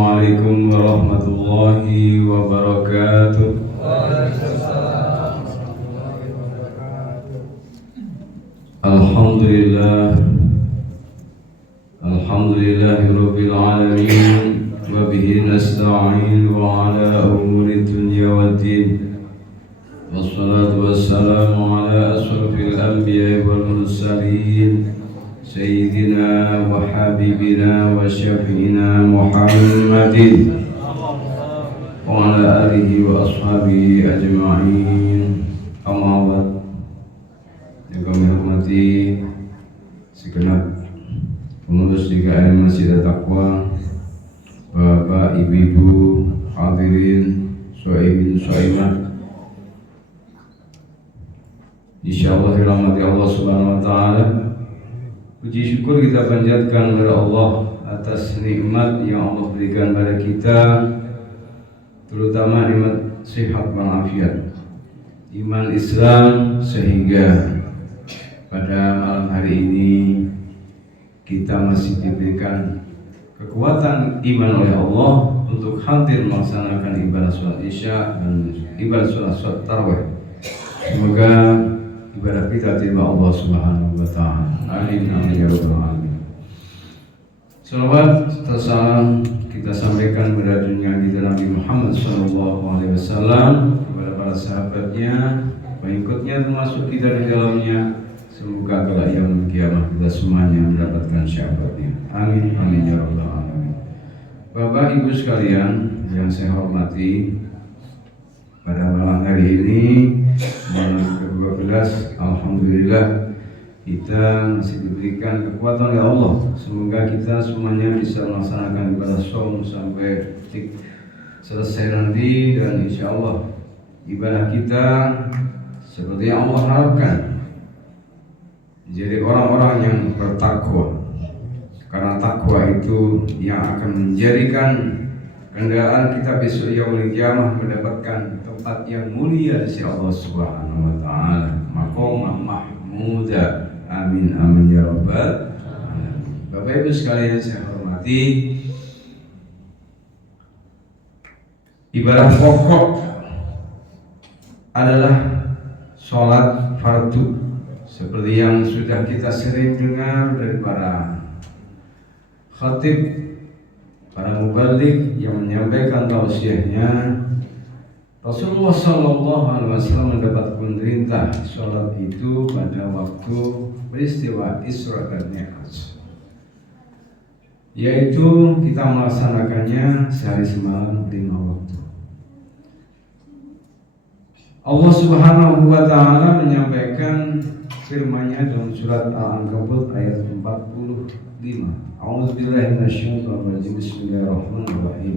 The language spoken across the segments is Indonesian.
Assalamualaikum warahmatullahi wabarakatuh. Alhamdulillah, alhamdulillahirabbil alamin, wa bihi nasta'in wa ala umuri dunya waddin. Wassalatu wassalamu ala asrafil anbiya'i wal mursalin, sayyidina wa habibina wa syafi'ina Muhammadin wa ala alihi wa ashabihi ajma'in. Amma ba'd. Yang kami hormati segenap pengurus DKM Masjid At-Taqwa, Bapak, Ibu-ibu, hadirin, shaimin, shaimat. Insyaallah dirahmati Allah Subhanahu wa taala. Puji syukur kita panjatkan kepada Allah atas nikmat yang Allah berikan pada kita, terutama nikmat sehat walafiat, iman Islam, sehingga pada malam hari ini kita masih diberikan kekuatan iman oleh Allah untuk hadir melaksanakan ibadah sholat isya dan ibadah sholat tarawih. Semoga ibadah kita diterima Allah Subhanahu wa taala. Amin amin ya rabbal alamin. Salawat serta salam kita sampaikan kepada junjungan kita Nabi Muhammad sallallahu alaihi wasallam, kepada para sahabatnya, pengikutnya termasuk kita di dalamnya. Semoga kelak yaumul kiamah kita semuanya mendapatkan syafaatnya. Amin amin ya rabbal alamin. Bapak Ibu sekalian yang saya hormati, pada malam hari ini, malam ke-12, alhamdulillah kita masih diberikan kekuatan oleh Allah. Semoga kita semuanya bisa melaksanakan ibadah shaum sampai detik selesai nanti, dan insya Allah ibadah kita seperti yang Allah harapkan, jadi orang-orang yang bertakwa, karena takwa itu yang akan menjadikan kendaraan kita besok yaumul kiamah mendapatkan tempat yang mulia di sisi Allah Subhanahu wa taala, maqam mahmuda. Amin amin ya rabbal alamin. Bapak Ibu sekalian saya hormati, ibadah pokok adalah sholat fardu, seperti yang sudah kita sering dengar dari para khatib, para mubaligh yang menyampaikan tausiahnya. Rasulullah sallallahu alaihi wasallam mendapat perintah sholat itu pada waktu peristiwa Isra dan Mi'raj, yaitu kita melaksanakannya sehari semalam 5 waktu. Allah Subhanahu wa taala menyampaikan firman-Nya dalam surat Al-Ankabut ayat 45. A'udzubillahi minasyaitonir rajim. Bismillahirrahmanirrahim.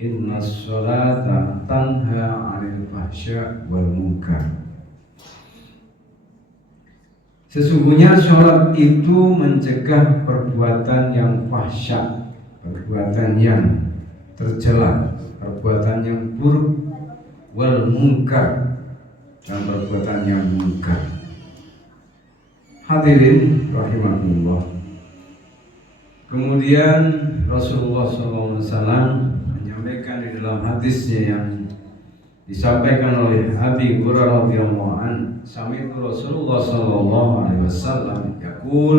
Innas sholata tanha 'anil fahsya wal munkar. Sesungguhnya sholat itu mencegah perbuatan yang fahsya, perbuatan yang tercela, perbuatan yang buruk, wal munkar, dan perbuatan yang munkar. Hadirin rahimakumullah. Kemudian Rasulullah SAW menyampaikan di dalam hadisnya yang disampaikan oleh Abi Hurairah radhiyallahu anhu, sami'tu Rasulullah sallallahu alaihi wasallam yaqul,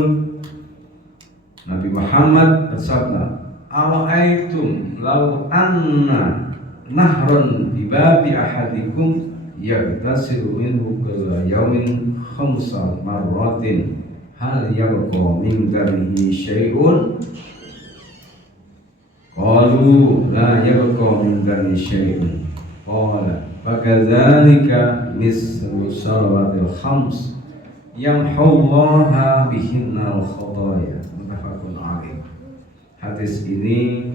Nabi Muhammad bersabda, "Ara'aitum law anna nahrun bi babi ahadikum yaghtasilu minhu kulla yawmin khamsa marratin hal yabqa min darihi syai'un?" Qalu la yabqa min darihi syai'un. Qala fakadzalika mislu salawatil khams yamhullaha bihinna al-khataaya. Muttafaqun alaih. Hadis ini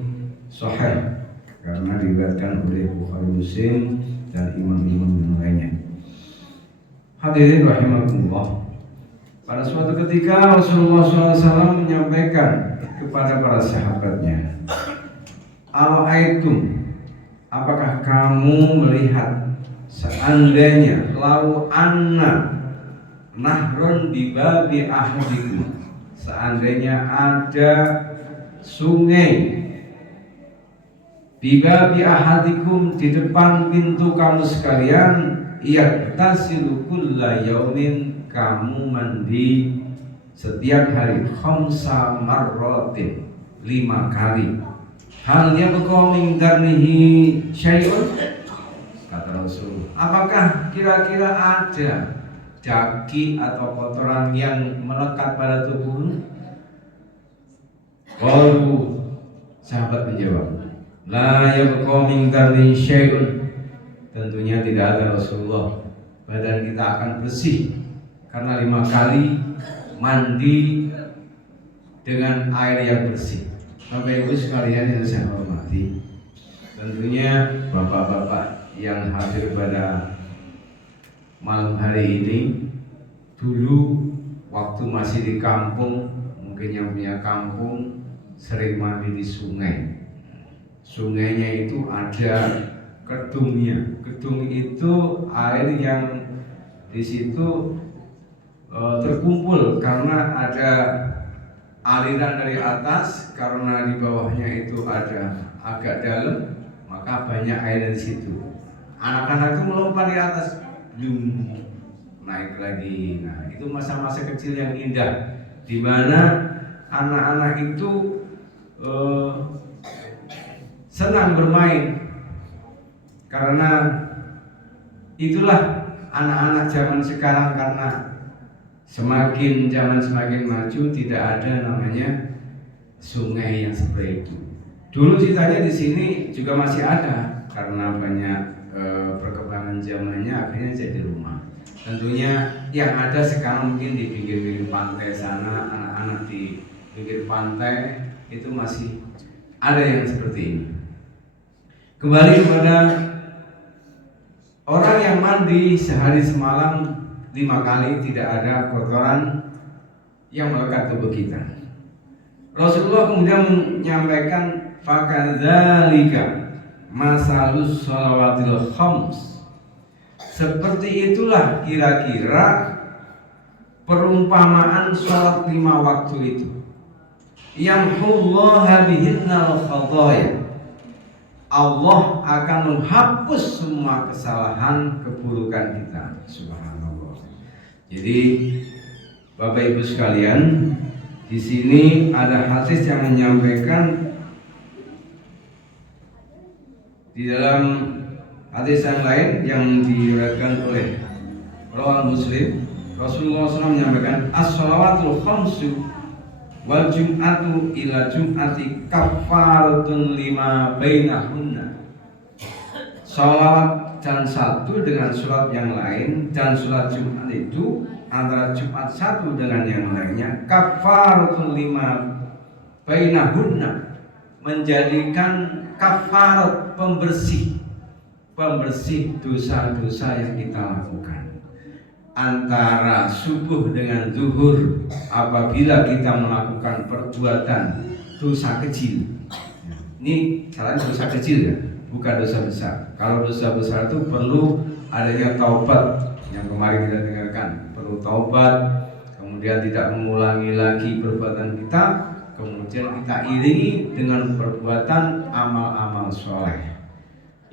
sahih karena diriwayatkan oleh Bukhari, Muslim, dan imam-imam yang lainnya. Hadirin rahimakumullah. Pada suatu ketika Rasulullah SAW menyampaikan kepada para sahabatnya, "Ara'aitum, apakah kamu melihat seandainya lau anna nahrun bi babi ahadikum, seandainya ada sungai Bibabi ahadikum, di depan pintu kamu sekalian, yaghtasilu kulla yaumin, kamu mandi setiap hari, khamsa marratin, 5 kali. Hal yabqa min darnihi syai'un, kata Rasul, apakah kira-kira ada daging atau kotoran yang melekat pada tubuhmu? Qalu, sahabat menjawab, la yabqa min darni syai'un, tentunya tidak ada Rasulullah. Badan kita akan bersih karena 5 kali mandi dengan air yang bersih. Bapak Ibu sekalian yang saya hormati, tentunya bapak-bapak yang hadir pada malam hari ini, dulu waktu masih di kampung, mungkin yang punya kampung sering mandi di sungai. Sungainya itu ada kedungnya. Kedung itu air yang di situ terkumpul karena ada aliran dari atas, karena di bawahnya itu ada agak dalam, maka banyak air di situ. Anak-anak itu melompat di atas, naik lagi. Nah, itu masa-masa kecil yang indah, di mana anak-anak itu senang bermain, karena itulah anak-anak zaman sekarang. Karena semakin zaman semakin maju, tidak ada namanya sungai yang seperti itu. Dulu ceritanya di sini juga masih ada, karena banyak perkembangan zamannya akhirnya jadi rumah. Tentunya yang ada sekarang mungkin di pinggir-pinggir pantai sana, anak-anak di pinggir pantai itu masih ada yang seperti ini. Kembali kepada orang yang mandi sehari semalam 5 kali, tidak ada kotoran yang melekat tubuh kita. Rasulullah kemudian menyampaikan, fakadzalika masalus shalawatil khams, seperti itulah kira-kira perumpamaan sholat 5 waktu itu. Yamhullaha bihinnal khadaya, Allah akan menghapus semua kesalahan keburukan kita. Subhanallah. Jadi Bapak Ibu sekalian, di sini ada hadis yang menyampaikan, di dalam hadis yang lain yang diriwayatkan oleh rawi Muslim, Rasulullah SAW menyampaikan, as-shalawatul khamsu wal jum'atu ila jum'ati kafaratun lima bainahunna. Salat dan satu dengan salat yang lain, dan salat Jumat itu antara Jumat satu dengan yang lainnya, kafaratun lima bainahunna, menjadikan kafarat, pembersih dosa-dosa yang kita lakukan antara subuh dengan zuhur, apabila kita melakukan perbuatan dosa kecil. Ini salahnya dosa kecil ya, bukan dosa besar. Kalau dosa besar itu perlu adanya taubat, yang kemarin kita dengarkan, perlu taubat, kemudian tidak mengulangi lagi perbuatan kita, kemudian kita iringi dengan perbuatan amal-amal soleh.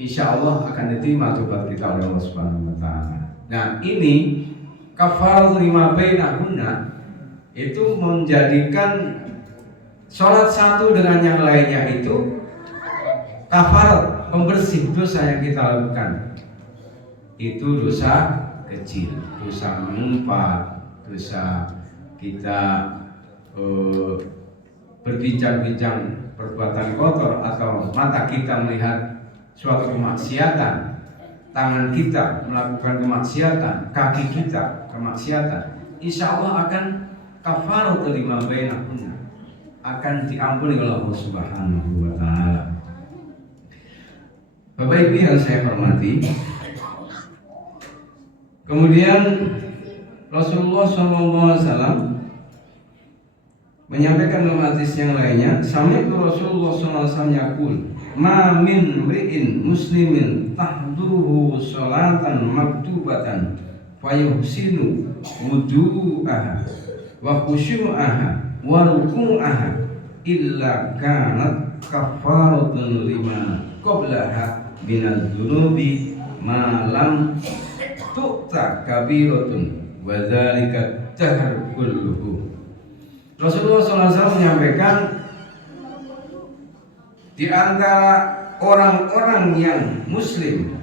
Insya Allah akan diterima taubat kita oleh Allah Subhanahu Wa Taala. Nah, ini kafarat lima bainahunna itu menjadikan sholat satu dengan yang lainnya itu kafarat, pembersih dosa yang kita lakukan. Itu dosa kecil, dosa mengumpat, dosa kita berbincang-bincang perbuatan kotor, atau mata kita melihat suatu kemaksiatan, tangan kita melakukan kemaksiatan, kaki kita kemaksiatan, insya Allah akan kafarat lima bainahunna, akan diampuni oleh Allah Subhanahu Wa Taala. Bapak Ibu yang saya hormati, kemudian Rasulullah SAW menyampaikan dalam hadis yang lainnya, sami'tu Rasulullah SAW yaqul, ma min mri'in muslimin tahduruhu sholatan maktubatan fayuhsinu wudu'aha wa khusyu'aha wa ruku'aha illa kanat kafaratun lima qablaha minadz dzunubi ma lam tu'ta kabiratun wa dzalika dahr kulluhu. Rasulullah SAW menyampaikan di antara orang-orang yang muslim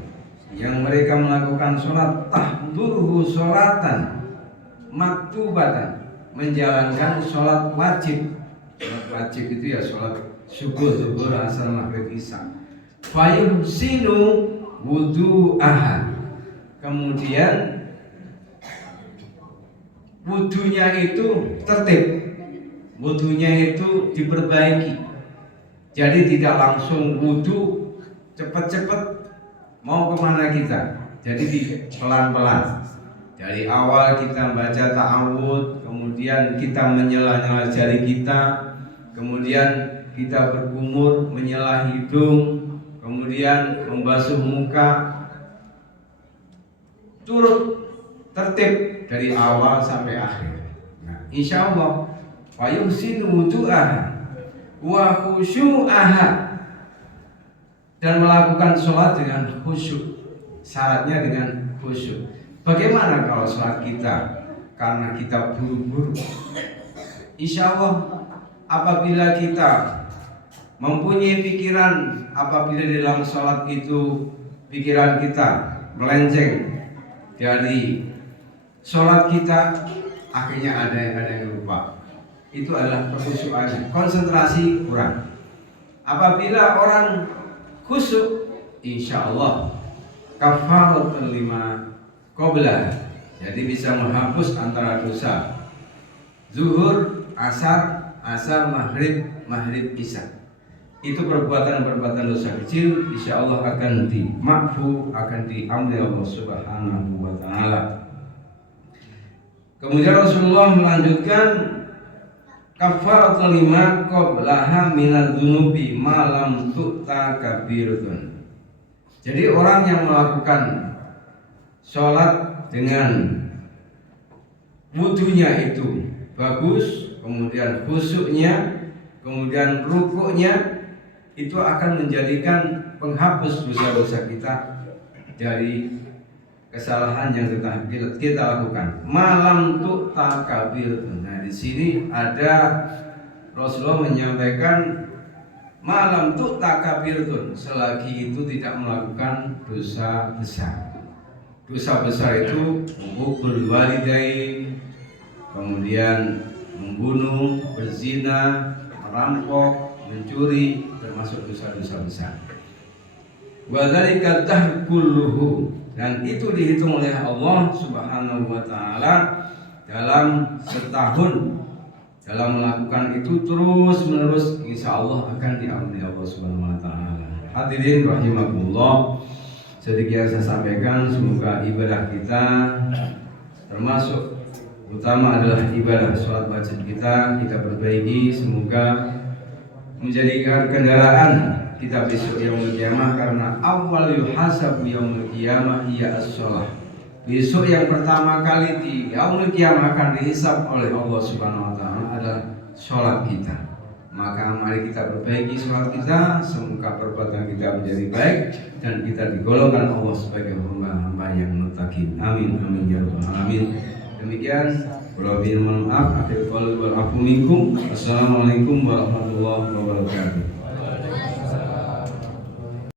yang mereka melakukan sholat tahduruhu sholatan maktubatan, menjalankan sholat wajib. Sholat wajib itu ya sholat subuh, zuhur, asar, maghrib, isya. Fayuhsinu wudu'aha, kemudian wudunya itu tertib, wudunya itu diperbaiki. Jadi tidak langsung wudu cepat-cepat mau kemana kita. Jadi pelan-pelan. Dari awal kita baca ta'awud, kemudian kita menyela-nyela jari kita, kemudian kita berkumur menyela hidung, kemudian membasuh muka, turut tertib dari awal sampai akhir. Nah, insya Allah fayuhsinu wudu'aha wa khusyu'aha, dan melakukan sholat dengan khusyuk. Syaratnya dengan khusyuk. Bagaimana kalau sholat kita karena kita buru-buru? Insya Allah apabila kita mempunyai pikiran, apabila dalam sholat itu pikiran kita melenceng dari sholat kita, akhirnya ada yang lupa. Itu adalah kekhusyukannya, konsentrasi kurang. Apabila orang khusyuk, insya Allah kafaratun lima qabla, jadi bisa menghapus antara dosa zuhur, asar, maghrib, isya. Itu perbuatan-perbuatan dosa kecil, insya Allah akan dimakfu, akan diampuni Allah Subhanahu wa Ta'ala. Kemudian Rasulullah melanjutkan kafaratul lima qablaha minadz dzunubi ma lam tu'ta kabiratun. Jadi orang yang melakukan sholat dengan wudunya itu bagus, kemudian khusyuknya, kemudian rukuknya, itu akan menjadikan penghapus dosa-dosa kita dari kesalahan yang kita lakukan. Malam tu'ta kabiratun. Nah, di sini ada Rasulullah menyampaikan malam tu'ta kabiratun, selagi itu tidak melakukan dosa besar. Dosa besar itu memukul walidain, kemudian membunuh, berzina, merampok, mencuri, termasuk dosa-dosa besar. Wa dzalika dahr kulluhu, dan itu dihitung oleh Allah Subhanahu wa Ta'ala dalam setahun. Dalam melakukan itu terus menerus, insya Allah akan diampuni Allah Subhanahu wa Ta'ala. Hadirin rahimakumullah, sedikit saya sampaikan, semoga ibadah kita, termasuk utama adalah ibadah sholat wajib kita perbaiki. Semoga menjadikan kendaraan kita besok yaumul qiyamah, karena awal yuhasabu yaumul qiyamah iya as-shalah. Besok yang pertama kali di yaumul qiyamah akan dihisab oleh Allah Subhanahu wa Ta'ala adalah sholat kita. Maka mari kita perbaiki sholat kita, semoga perbuatan kita menjadi baik dan kita digolongkan Allah sebagai hamba-hamba yang muttaqin. Amin amin ya rabbal alamin. Demikian, wabillahi maaf, akhir qaul wal afu minkum. Assalamualaikum warahmatullahi wabarakatuh.